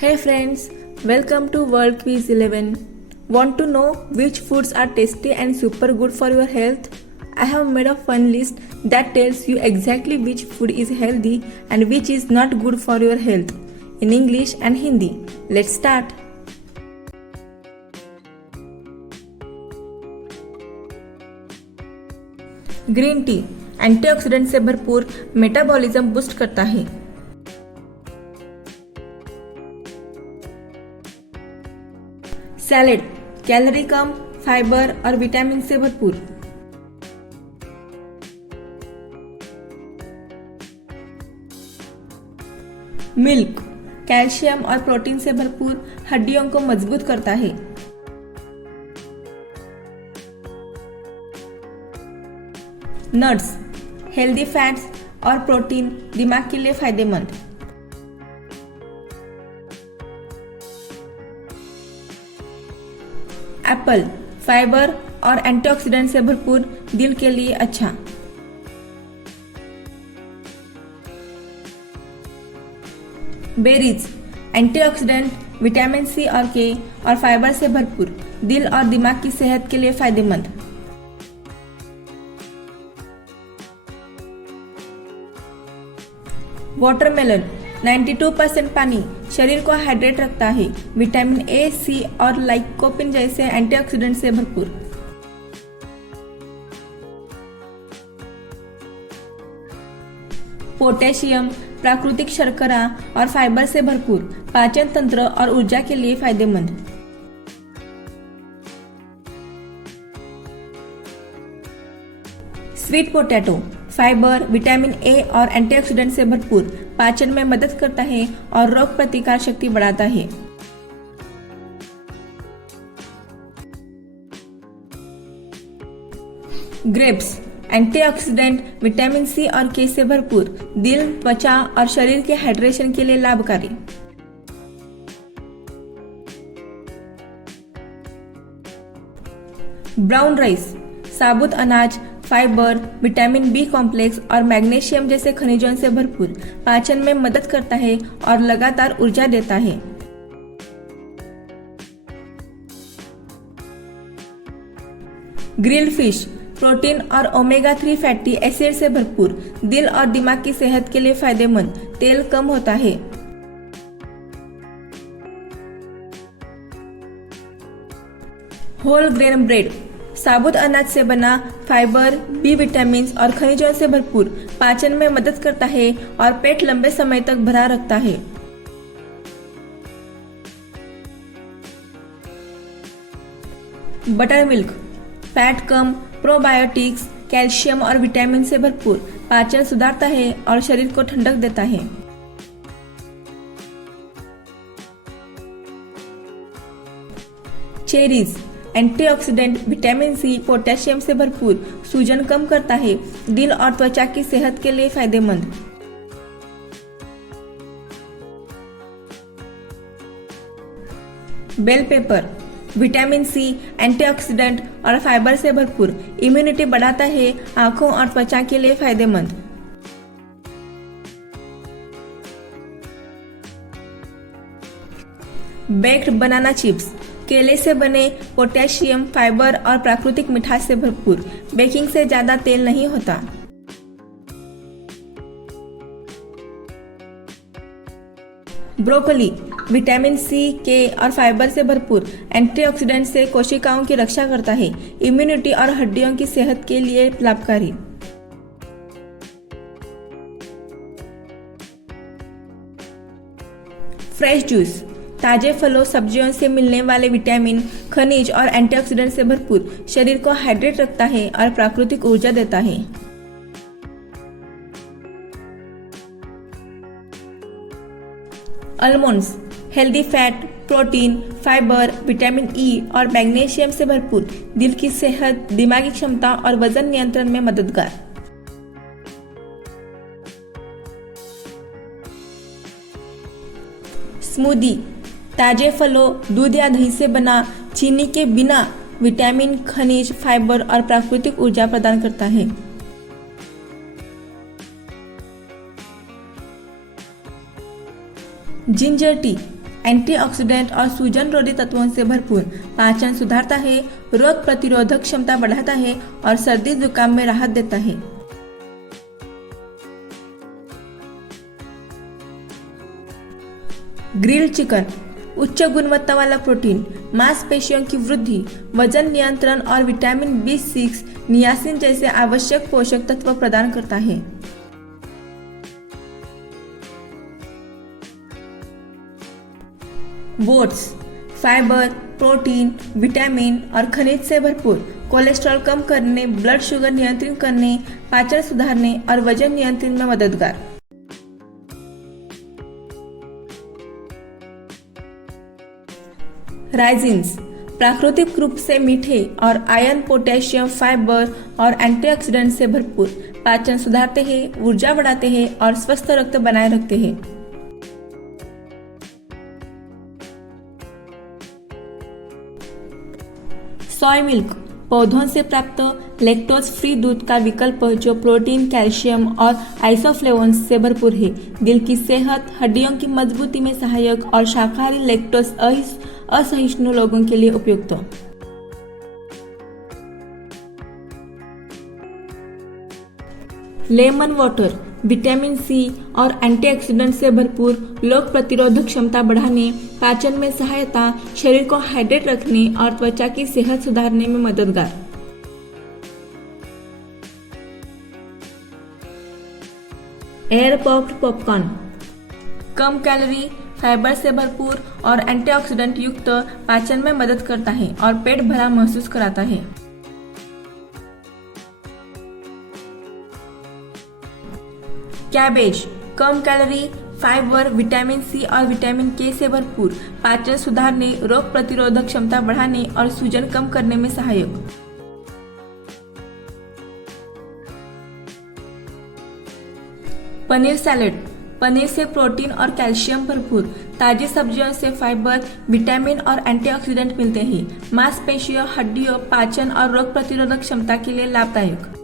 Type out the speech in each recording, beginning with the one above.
Hey friends, welcome to World Quiz 11. Want to know which foods are tasty and super good for your health? I have made a fun list that tells you exactly which food is healthy and which is not good for your health in English and Hindi. Let's start. Green tea antioxidant से भरपूर metabolism boost करता है। Salad calorie कम, fibre और vitamin से भरपूर। Milk calcium और protein से भरपूर, हड्डियों को मजबूत करता है। नट्स हेल्दी फैट्स और प्रोटीन, दिमाग के लिए फायदेमंद। एप्पल फाइबर और एंटीऑक्सीडेंट से भरपूर, दिल के लिए अच्छा। बेरीज एंटीऑक्सीडेंट, विटामिन सी और के और फाइबर से भरपूर, दिल और दिमाग की सेहत के लिए फायदेमंद। वाटरमेलन 92% पानी, शरीर को हाइड्रेट रखता है। विटामिन ए, सी और लाइकोपिन जैसे एंटीऑक्सीडेंट से भरपूर। पोटेशियम प्राकृतिक शर्करा और फाइबर से भरपूर, पाचन तंत्र और ऊर्जा के लिए फायदेमंद। Sweet potato fibre, vitamin A और एंटीऑक्सीडेंट से भरपूर, पाचन में मदद करता है और रोग प्रतिकार शक्ति बढ़ाता है। ग्रेप्स एंटीऑक्सीडेंट, विटामिन सी और के से भरपूर, दिल, त्वचा और शरीर के हाइड्रेशन के लिए लाभकारी। ब्राउन राइस साबुत अनाज, फाइबर, विटामिन बी कॉम्प्लेक्स और मैग्नीशियम जैसे खनिजों से भरपूर, पाचन में मदद करता है और लगातार ऊर्जा देता है। ग्रिल्ड फिश प्रोटीन और ओमेगा 3 फैटी एसिड से भरपूर, दिल और दिमाग की सेहत के लिए फायदेमंद, तेल कम होता है। होल ग्रेन ब्रेड साबुत अनाज से बना, फाइबर, बी विटामिन और खनिजों से भरपूर, पाचन में मदद करता है और पेट लंबे समय तक भरा रखता है। बटर मिल्क फैट कम, प्रोबायोटिक्स, कैल्शियम और विटामिन से भरपूर, पाचन सुधारता है और शरीर को ठंडक देता है। Cherries antioxidant, vitamin C, potassium से भरपूर, सूजन कम करता है, दिल और त्वचा की सेहत के लिए फायदेमंद। Bell pepper vitamin C, antioxidant और फाइबर से भरपूर, इम्यूनिटी बढ़ाता है, आंखों और त्वचा के लिए फायदेमंद। बेक्ड बनाना चिप्स केले से बने, पोटेशियम, फाइबर और प्राकृतिक मिठास से भरपूर, बेकिंग से ज्यादा तेल नहीं होता। ब्रोकोली विटामिन सी, के और फाइबर से भरपूर, एंटीऑक्सीडेंट से कोशिकाओं की रक्षा करता है, इम्यूनिटी और हड्डियों की सेहत के लिए लाभकारी। फ्रेश जूस ताजे फलों, सब्जियों से मिलने वाले विटामिन, खनिज और एंटीऑक्सीडेंट से भरपूर, शरीर को हाइड्रेट रखता है और प्राकृतिक ऊर्जा देता है। Almonds healthy fat, protein, fibre, vitamin E और मैग्नीशियम से भरपूर, दिल की सेहत, दिमागी क्षमता और वजन नियंत्रण में मददगार। स्मूदी ताजे फलों, दूध या दही से बना, चीनी के बिना, विटामिन, खनिज, फाइबर और प्राकृतिक ऊर्जा प्रदान करता है। जिंजर टी एंटीऑक्सीडेंट और सूजन रोधी तत्वों से भरपूर, पाचन सुधारता है, रोग प्रतिरोधक क्षमता बढ़ाता है और सर्दी जुकाम में राहत देता है। ग्रिल्ड चिकन उच्च गुणवत्ता वाला प्रोटीन, मांसपेशियों की वृद्धि, वजन नियंत्रण और विटामिन B6, नियासिन जैसे आवश्यक पोषक तत्व प्रदान करता है। ओट्स फाइबर, प्रोटीन, विटामिन और खनिज से भरपूर, कोलेस्ट्रॉल कम करने, ब्लड शुगर नियंत्रित करने, पाचन सुधारने और वजन नियंत्रण में मददगार। राइजिन्स प्राकृतिक रूप से मीठे और आयरन, पोटेशियम, फाइबर और एंटीऑक्सीडेंट से भरपूर, पाचन सुधारते हैं, ऊर्जा बढ़ाते हैं और स्वस्थ रक्त बनाए रखते हैं। सोय मिल्क पौधों से प्राप्त लैक्टोज फ्री दूध का विकल्प जो प्रोटीन, कैल्शियम और आइसोफ्लेवोन्स से भरपूर है, दिल की सेहत, हड्डियों की मजबूती में सहायक और शाकाहारी लैक्टोज असहिष्णु लोगों के लिए उपयुक्त। लेमन वाटर विटामिन C और एंटीऑक्सीडेंट से भरपूर, रोग प्रतिरोधक क्षमता बढ़ाने, पाचन में सहायता, शरीर को हाइड्रेट रखने और त्वचा की सेहत सुधारने में मददगार। एयर पॉप्ड पॉपकॉर्न कम कैलोरी, फाइबर से भरपूर और एंटीऑक्सीडेंट युक्त, पाचन में मदद करता है और पेट भरा महसूस कराता है। कैबेज कम कैलोरी, फाइबर, विटामिन C और विटामिन K से भरपूर, पाचन सुधारने, रोग प्रतिरोधक क्षमता बढ़ाने और सूजन कम करने में सहायक। पनीर सैलेड पनीर से प्रोटीन और कैल्शियम भरपूर, ताजी सब्जियों से फाइबर, विटामिन और एंटीऑक्सीडेंट मिलते हैं, मांसपेशियों, हड्डियों, पाचन और रोग प्रतिरोधक क्षमता के लिए लाभदायक।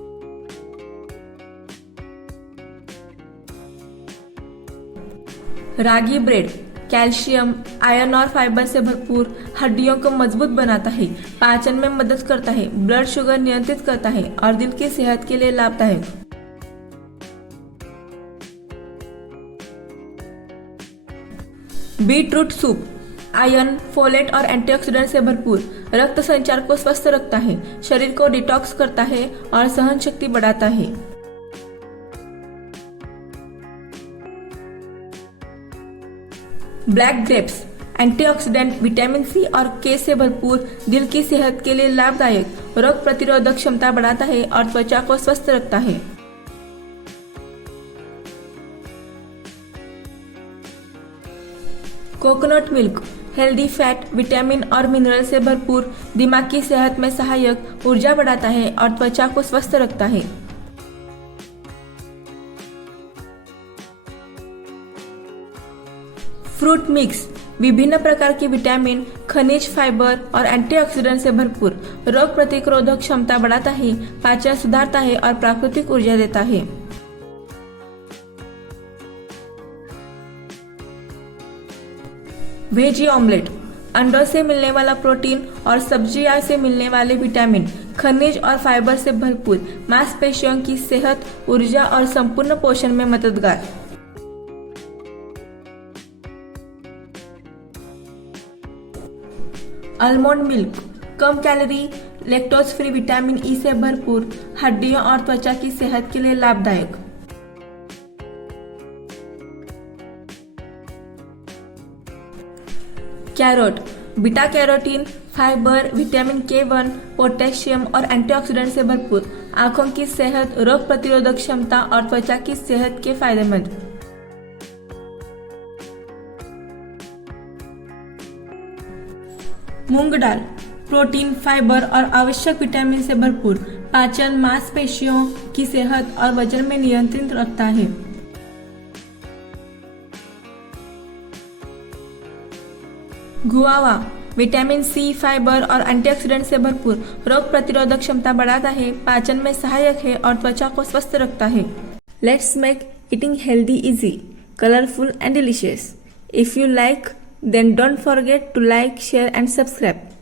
रागी ब्रेड कैल्शियम, आयरन और फाइबर से भरपूर, हड्डियों को मजबूत बनाता है, पाचन में मदद करता है, ब्लड शुगर नियंत्रित करता है और दिल की सेहत के लिए लाभदायक। बीटरूट सूप आयरन, फोलेट और एंटीऑक्सीडेंट से भरपूर, रक्त संचार को स्वस्थ रखता है, शरीर को डिटॉक्स करता है और सहन शक्ति बढ़ाता है। Black grapes antioxidant, vitamin C और K से भरपूर, दिल की सेहत के लिए लाभदायक, रोग प्रतिरोधक क्षमता बढ़ाता है और त्वचा को स्वस्थ रखता है। Coconut milk healthy fat, vitamin और मिनरल से भरपूर, दिमाग की सेहत में सहायक, ऊर्जा बढ़ाता है और त्वचा को स्वस्थ रखता है। फ्रूट मिक्स विभिन्न प्रकार के विटामिन, खनिज, फाइबर और एंटीऑक्सीडेंट से भरपूर, रोग प्रतिरोधक क्षमता बढ़ाता है, पाचन सुधारता है और प्राकृतिक ऊर्जा देता है। वेजी ऑमलेट अंडों से मिलने वाला प्रोटीन और सब्जियों से मिलने वाले विटामिन, खनिज और फाइबर से भरपूर, मांसपेशियों की सेहत, ऊर्जा और संपूर्ण पोषण में मददगार। आलमंड मिल्क कम calorie, lactose free, vitamin E से भरपूर, हड्डियों और त्वचा की सेहत के लिए लाभदायक। Carrot beta carotene, fibre, vitamin K1, potassium और एंटीऑक्सीडेंट से भरपूर, आंखों की सेहत, रोग प्रतिरोधक क्षमता और त्वचा की सेहत के फायदेमंद। मूंग दाल प्रोटीन, फाइबर और आवश्यक विटामिन से भरपूर, पाचन, मांसपेशियों की सेहत और वजन में नियंत्रित रखता है। गुआवा विटामिन C, फाइबर और एंटीऑक्सीडेंट से भरपूर, रोग प्रतिरोधक क्षमता बढ़ाता है, पाचन में सहायक है और त्वचा को स्वस्थ रखता है। Let's make eating healthy easy, colorful and delicious. If you like Then don't forget to like, share and subscribe.